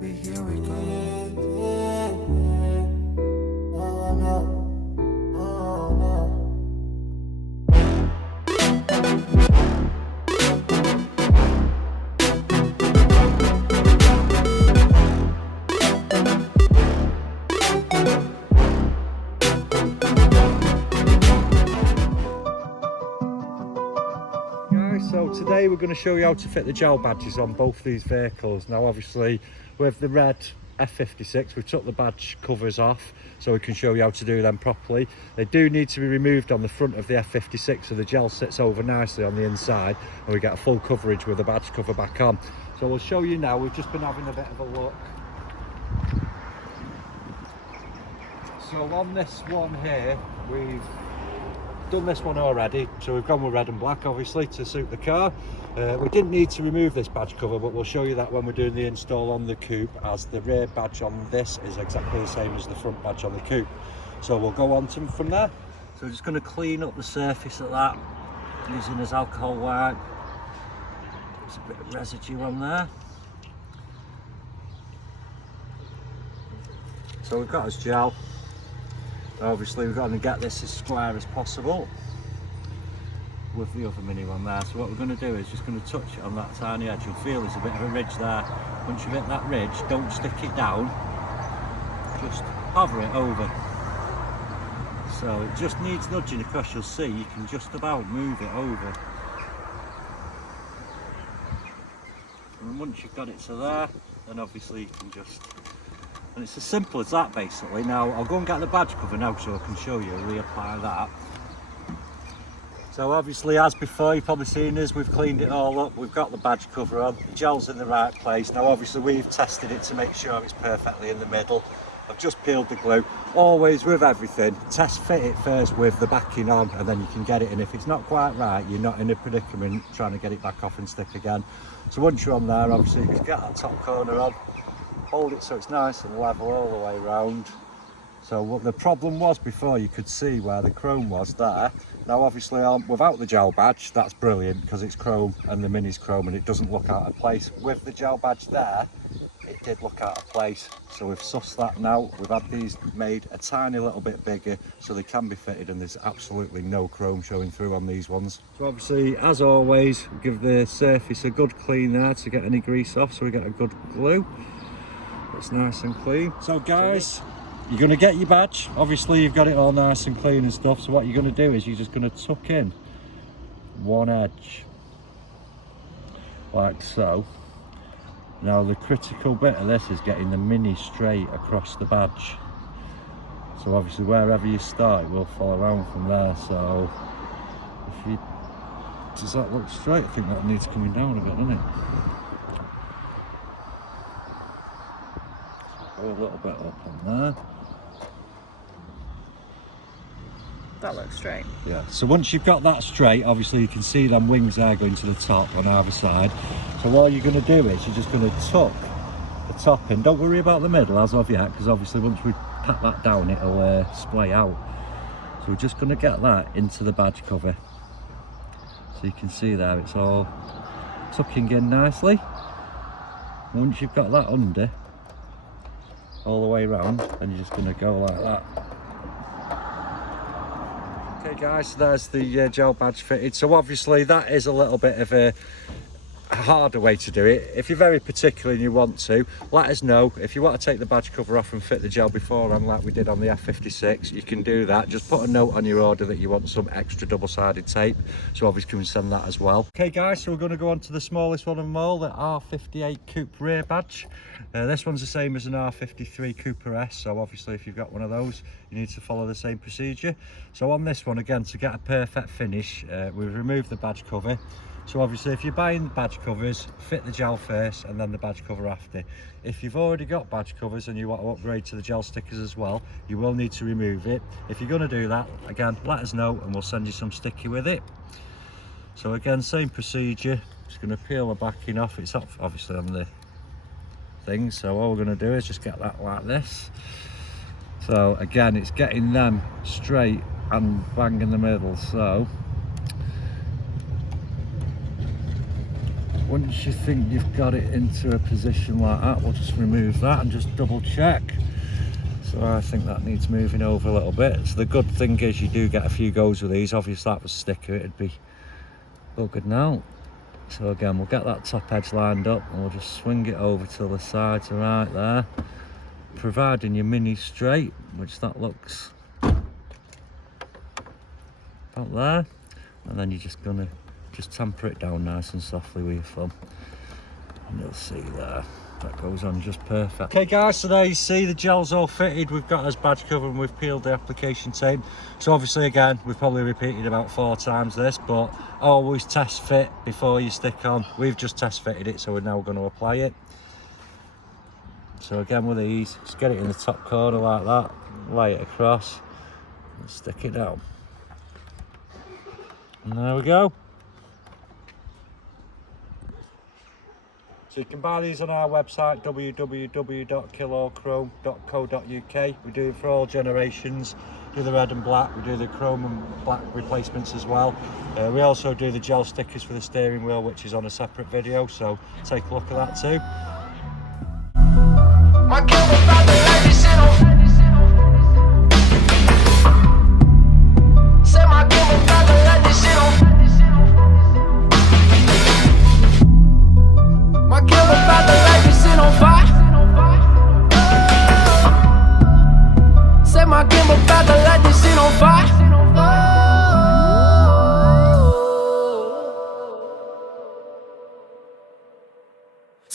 baby, here we go. So today we're going to show you how to fit the gel badges on both these vehicles. Now obviously with the red F56 we took the badge covers off so we can show you how to do them properly. They do need to be removed on the front of the F56 so the gel sits over nicely on the inside and we get a full coverage with the badge cover back on. So we'll show you now. We've just been having a bit of a look. So on this one here we've done this one already, so we've gone with red and black obviously to suit the car. We didn't need to remove this badge cover, but we'll show you that when we're doing the install on the coupe, as the rear badge on this is exactly the same as the front badge on the coupe. So we'll go on to from there. So we're just going to clean up the surface of that using this alcohol wipe. There's a bit of residue on there. So we've got this gel. Obviously we've got to get this as square as possible with the other mini one there. So what we're going to do is just going to touch it on that tiny edge. You'll feel there's a bit of a ridge there. Once you've hit that ridge, don't stick it down, just hover it over. So it just needs nudging across. You'll see you can just about move it over. And once you've got it to there, then obviously you can just, and it's as simple as that basically. Now I'll go and get the badge cover now so I can show you, reapply that. So obviously as before, you've probably seen us, we've cleaned it all up, we've got the badge cover on, the gel's in the right place. Now obviously we've tested it to make sure it's perfectly in the middle. I've just peeled the glue. Always with everything, test fit it first with the backing on and then you can get it, and if it's not quite right, you're not in a predicament trying to get it back off and stick again. So once you're on there, obviously you just get that top corner on, hold it so it's nice and level all the way around. So what the problem was before, you could see where the chrome was there. Now obviously without the gel badge, that's brilliant because it's chrome and the mini's chrome and it doesn't look out of place. With the gel badge there, it did look out of place. So we've sussed that now. We've had these made a tiny little bit bigger so they can be fitted, and there's absolutely no chrome showing through on these ones. So obviously, as always, give the surface a good clean there to get any grease off so we get a good glue. It's nice and clean. So guys, you're going to get your badge. Obviously you've got it all nice and clean and stuff, so what you're going to do is you're just going to tuck in one edge like so. Now the critical bit of this is getting the mini straight across the badge. So obviously wherever you start it will fall around from there. So if you, does that look straight? I think that needs coming down a bit, doesn't it? Go a little bit up on there. That looks straight. Yeah, so once you've got that straight, obviously you can see them wings there going to the top on either side. So what you're going to do is you're just going to tuck the top in. Don't worry about the middle as of yet, because obviously once we pat that down it'll splay out. So we're just going to get that into the badge cover. So you can see there it's all tucking in nicely. Once you've got that under, all the way around, and you're just going to go like that. Okay guys, so there's the gel badge fitted. So obviously that is a little bit of a harder way to do it. If you're very particular and you want to, let us know. If you want to take the badge cover off and fit the gel beforehand like we did on the F56, you can do that. Just put a note on your order that you want some extra double-sided tape, so obviously you can send that as well. Okay guys, so we're going to go on to the smallest one of them all, the R58 Coupe rear badge. This one's the same as an R53 Cooper S, so obviously if you've got one of those you need to follow the same procedure. So on this one, again, to get a perfect finish, we've removed the badge cover. So obviously if you're buying the badge covers, fit the gel first and then the badge cover after. If you've already got badge covers and you want to upgrade to the gel stickers as well, you will need to remove it. If you're going to do that, again, let us know and we'll send you some sticky with it. So again, same procedure. Just going to peel the backing off. It's obviously on the thing, so all we're going to do is just get that like this. So again, it's getting them straight and bang in the middle. So once you think you've got it into a position like that, we'll just remove that and just double check. So I think that needs moving over a little bit. So the good thing is you do get a few goes with these. Obviously that was sticker, it'd be buggered now. So again, we'll get that top edge lined up and we'll just swing it over till the sides are right there, providing your mini's straight, which that looks about there. And then you're just gonna temper it down nice and softly with your thumb, and you'll see there, that goes on just perfect. Okay guys, so there you see the gel's all fitted. We've got his badge cover and we've peeled the application tape. So obviously again, we've probably repeated about 4 times this, but always test fit before you stick on. We've just test fitted it, so we're now going to apply it. So again with these, just get it in the top corner like that, lay it across and stick it down. And there we go. So you can buy these on our website, www.kilochrome.co.uk. We do it for all generations. We do the red and black, we do the chrome and black replacements as well. We also do the gel stickers for the steering wheel, which is on a separate video, so take a look at that too. My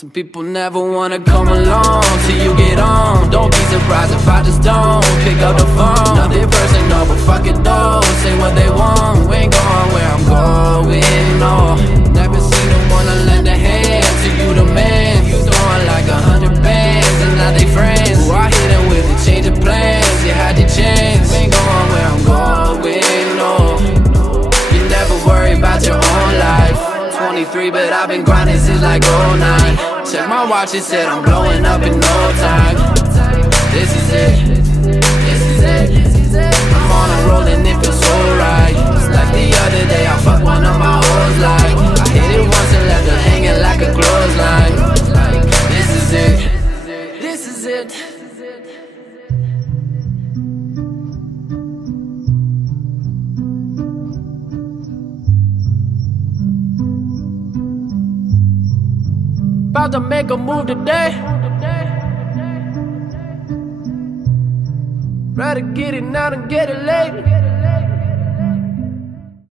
Some people never wanna come along till you get on. Don't be surprised if I just don't pick up the phone. Nothing personal, but fuck it though. Say what they want, we ain't going where I'm going, no. Never seen them wanna lend a hand to you, the man. You throwing like 100 bands, and now they friends. Who I hit them with a change of plans. You had your chance, we ain't going where I'm going, no. You never worry about your own life. 23, but I've been grinding since like 09. Check my watch, it said I'm blowing up in no time. This is it, this is it, this is it. I'm on a roll and it feels so right. It's like the other day I fucked one of my hoes like. I hit it once and left her hanging like a clothesline. This is it, this is it. About to make a move today. Rather get it now than get it late.